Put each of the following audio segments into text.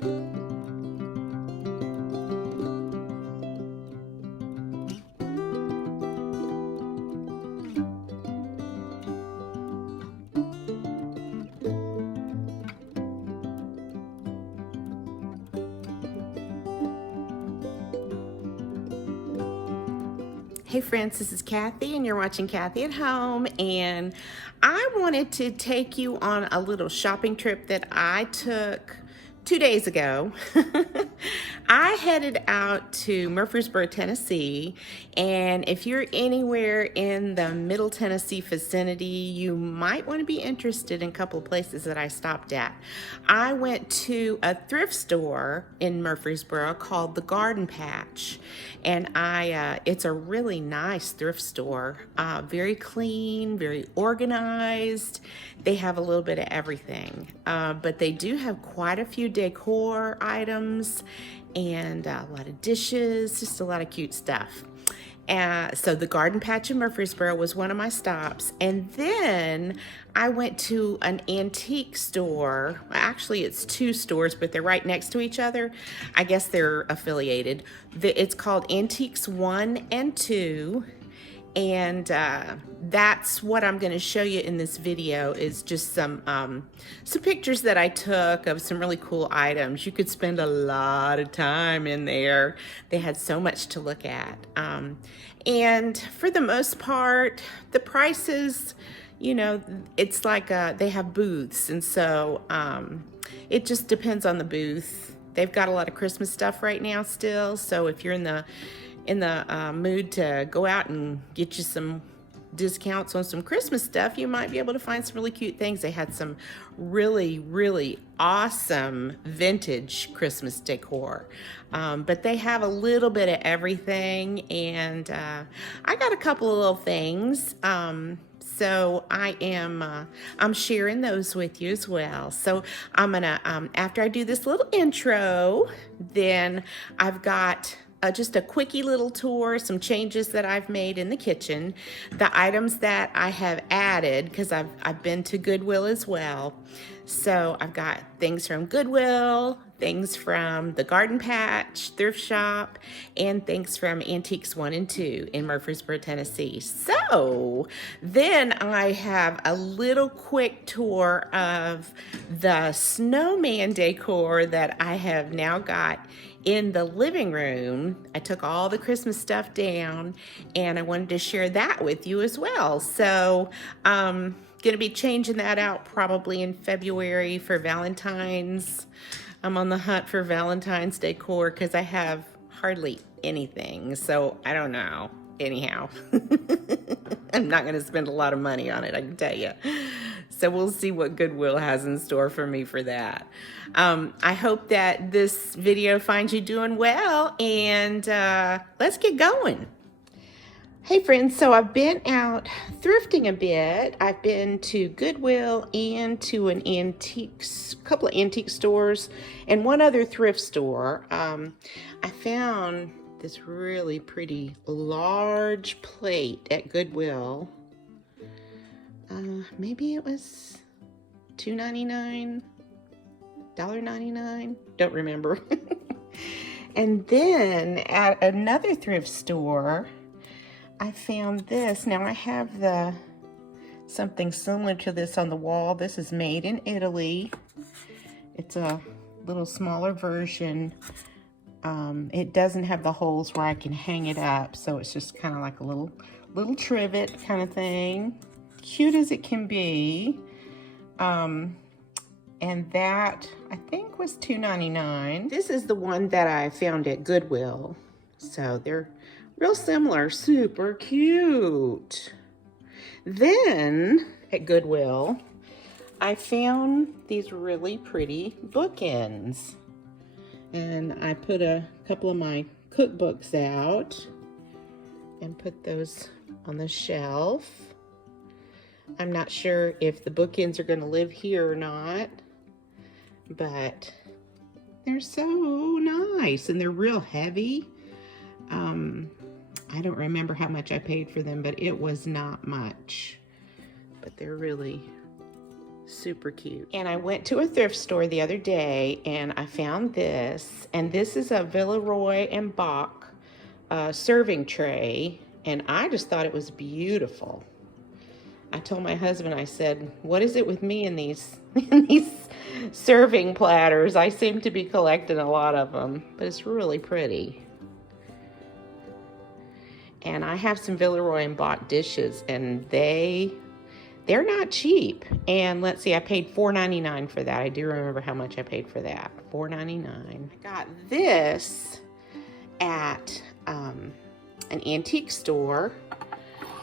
Hey friends, this is Kathy and you're watching Kathy at Home, and I wanted to take you on a little shopping trip that I took 2 days ago. I headed out to Murfreesboro, Tennessee, and if you're anywhere in the Middle Tennessee vicinity, you might want to be interested in a couple of places that I stopped at. I went to a thrift store in Murfreesboro called the Garden Patch, and it's a really nice thrift store, very clean, very organized. They have a little bit of everything, but they do have quite a few decor items and a lot of dishes, just a lot of cute stuff. So the Garden Patch in Murfreesboro was one of my stops. And then I went to an antique store. Actually, it's two stores, but they're right next to each other. I guess they're affiliated. It's called Antiques 1 and 2. And that's what I'm going to show you in this video, is just some pictures that I took of some really cool items. You could spend a lot of time in there. They had so much to look at. And for the most part, the prices, you know, it's like they have booths. And so it just depends on the booth. They've got a lot of Christmas stuff right now still. So if you're in the mood to go out and get you some discounts on some Christmas stuff, you might be able to find some really cute things. They had some really, really awesome vintage Christmas decor, but they have a little bit of everything, and I got a couple of little things. So I'm sharing those with you as well. So I'm gonna, after I do this little intro, then I've got just a quickie little tour, some changes that I've made in the kitchen, the items that I have added, because I've been to Goodwill as well. So I've got things from Goodwill, things from the Garden Patch thrift shop, and things from Antiques 1 and 2 in Murfreesboro, Tennessee. So then I have a little quick tour of the snowman decor that I have now got in the living room. I took all the Christmas stuff down, and I wanted to share that with you as well. So gonna be changing that out probably in February for Valentine's. I'm on the hunt for Valentine's decor because I have hardly anything, so I don't know. Anyhow, I'm not gonna spend a lot of money on it, I can tell you. So we'll see what Goodwill has in store for me for that. I hope that this video finds you doing well, and let's get going. Hey friends, so I've been out thrifting a bit. I've been to Goodwill and to couple of antique stores and one other thrift store. I found this really pretty large plate at Goodwill. Maybe it was $2.99, $1.99, don't remember. And then at another thrift store, I found this. Now I have something similar to this on the wall. This is made in Italy. It's a little smaller version. It doesn't have the holes where I can hang it up, so it's just kind of like a little trivet kind of thing. Cute as it can be. And that, I think, was $2.99. This is the one that I found at Goodwill. So they're real similar, super cute. Then at Goodwill, I found these really pretty bookends. And I put a couple of my cookbooks out and put those on the shelf. I'm not sure if the bookends are going to live here or not, but they're so nice, and they're real heavy. I don't remember how much I paid for them, but it was not much. But they're really Super cute. And I went to a thrift store the other day and I found this, and this is a Villeroy and Boch serving tray, and I just thought it was beautiful. I told my husband, I said, what is it with me in these serving platters? I seem to be collecting a lot of them, but it's really pretty. And I have some Villeroy and Boch dishes, and they're not cheap. And let's see, I paid $4.99 for that. I do remember how much I paid for that. $4.99. I got this at an antique store,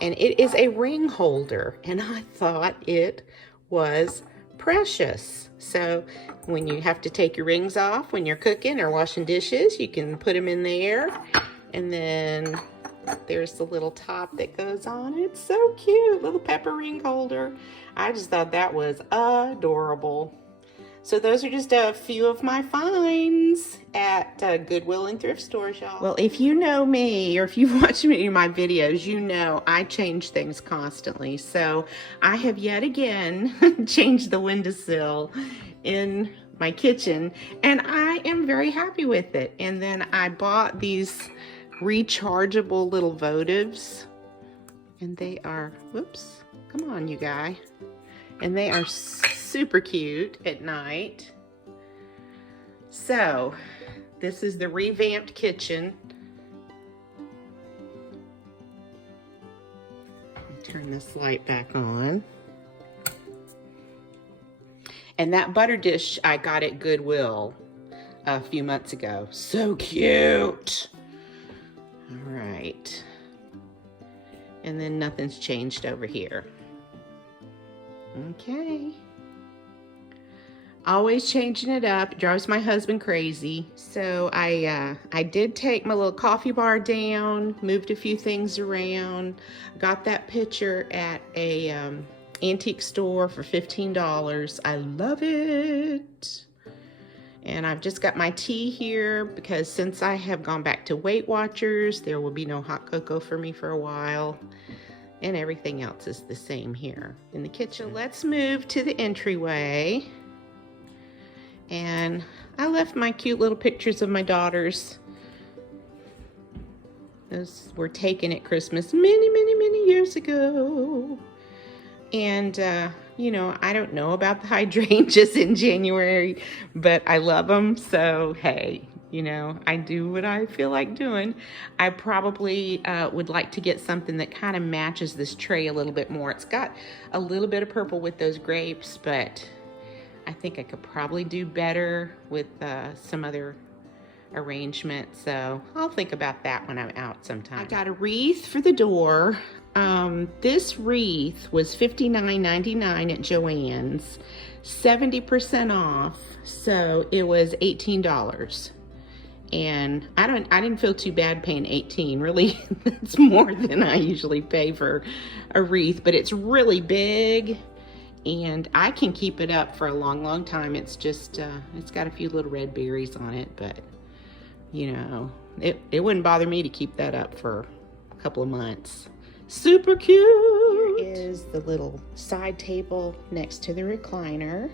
and it is a ring holder, and I thought it was precious. So when you have to take your rings off when you're cooking or washing dishes, you can put them in there, and then there's the little top that goes on. It's so cute, little pepper ring holder. I just thought that was adorable. So those are just a few of my finds at Goodwill and thrift stores, y'all. Well, if you know me, or if you've watched any of my videos, you know I change things constantly. So I have yet again changed the windowsill in my kitchen, and I am very happy with it. And then I bought these rechargeable little votives, and they are, whoops, come on you guy, and they are super cute at night. So this is the revamped kitchen. Turn this light back on. And that butter dish I got at Goodwill a few months ago. So cute. All right. And then nothing's changed over here. Okay. Always changing it up. It drives my husband crazy. So I did take my little coffee bar down, moved a few things around, got that picture at a antique store for $15. I love it. And I've just got my tea here because since I have gone back to Weight Watchers, there will be no hot cocoa for me for a while. And everything else is the same here in the kitchen. Let's move to the entryway. And I left my cute little pictures of my daughters. Those were taken at Christmas many years ago. And, you know, I don't know about the hydrangeas in January, but I love them. So, hey, you know, I do what I feel like doing. I probably would like to get something that kind of matches this tray a little bit more. It's got a little bit of purple with those grapes, but I think I could probably do better with some other arrangement. So I'll think about that when I'm out sometime. I got a wreath for the door. This wreath was $59.99 at Joann's, 70% off, so it was $18. And I didn't feel too bad paying $18. Really, that's more than I usually pay for a wreath, but it's really big and I can keep it up for a long time. It's just it's got a few little red berries on it, but you know, it wouldn't bother me to keep that up for a couple of months. Super cute. Here is the little side table next to the recliner.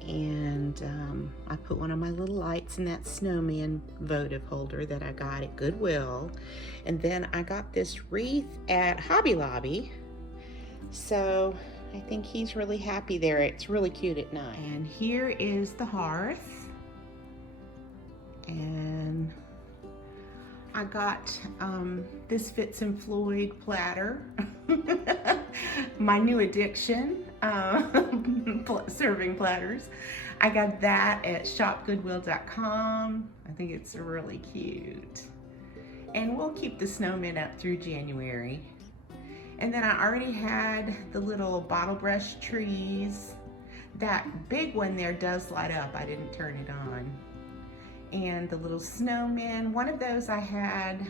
And I put one of my little lights in that snowman votive holder that I got at Goodwill. And then I got this wreath at Hobby Lobby. So I think he's really happy there. It's really cute at night. And here is the hearth. And I got this Fitz and Floyd platter, my new addiction, serving platters. I got that at shopgoodwill.com. I think it's really cute. And we'll keep the snowmen up through January. And then I already had the little bottle brush trees. That big one there does light up. I didn't turn it on. And the little snowman, one of those I had,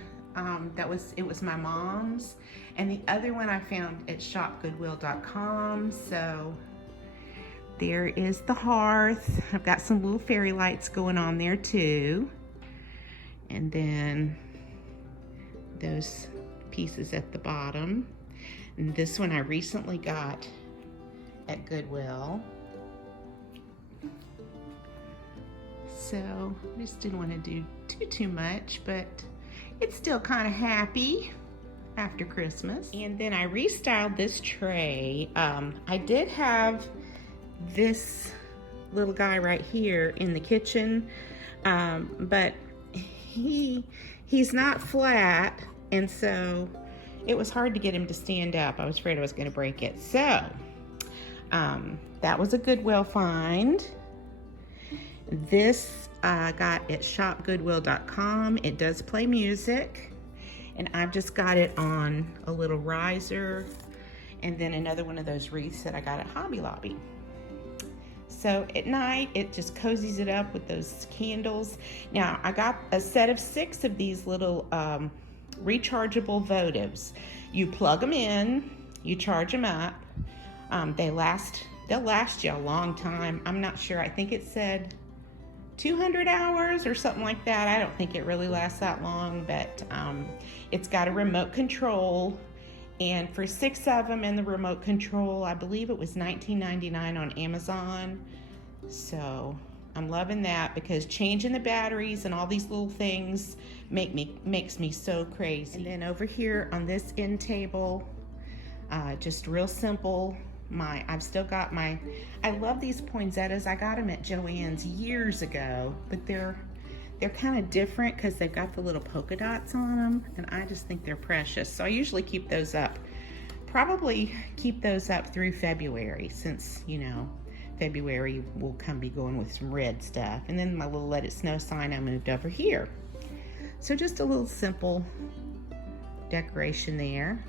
it was my mom's, and the other one I found at shopgoodwill.com. So there is the hearth. I've got some little fairy lights going on there too. And then those pieces at the bottom. And this one I recently got at Goodwill. So I just didn't want to do too much, but it's still kind of happy after Christmas. And then I restyled this tray. I did have this little guy right here in the kitchen, but he's not flat, and so it was hard to get him to stand up. I was afraid I was going to break it. So that was a Goodwill find. This I got at shopgoodwill.com. It does play music, and I've just got it on a little riser, and then another one of those wreaths that I got at Hobby Lobby. So at night, it just cozies it up with those candles. Now, I got a set of 6 of these little rechargeable votives. You plug them in, you charge them up. They'll last you a long time. I'm not sure. I think it said 200 hours or something like that. I don't think it really lasts that long, but it's got a remote control. And for 6 of them in the remote control, I believe it was $19.99 on Amazon. So I'm loving that, because changing the batteries and all these little things makes me so crazy. And then over here on this end table, just real simple. I've still got I love these poinsettias. I got them at Joann's years ago, but they're kind of different because they've got the little polka dots on them, and I just think they're precious. So I usually keep those up. Probably keep those up through February, since, you know, February will be going with some red stuff. And then my little Let It Snow sign I moved over here. So just a little simple decoration there.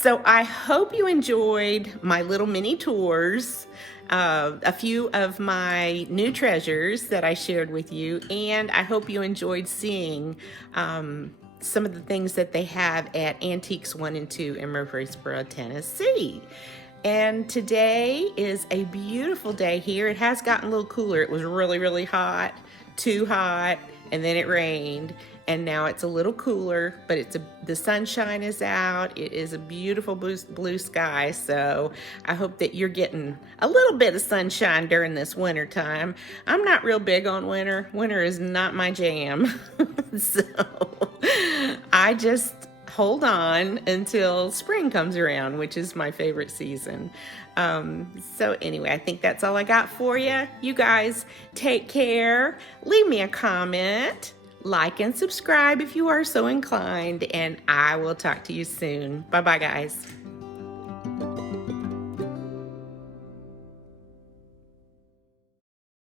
So I hope you enjoyed my little mini tours, a few of my new treasures that I shared with you, and I hope you enjoyed seeing some of the things that they have at Antiques 1 and 2 in Murfreesboro, Tennessee. And today is a beautiful day here. It has gotten a little cooler. It was really, really hot, too hot, and then it rained. And now it's a little cooler, but the sunshine is out. It is a beautiful blue sky. So I hope that you're getting a little bit of sunshine during this winter time. I'm not real big on winter. Winter is not my jam. So I just hold on until spring comes around, which is my favorite season. So anyway, I think that's all I got for you. You guys take care. Leave me a comment. Like and subscribe if you are so inclined, and I will talk to you soon. Bye-bye, guys.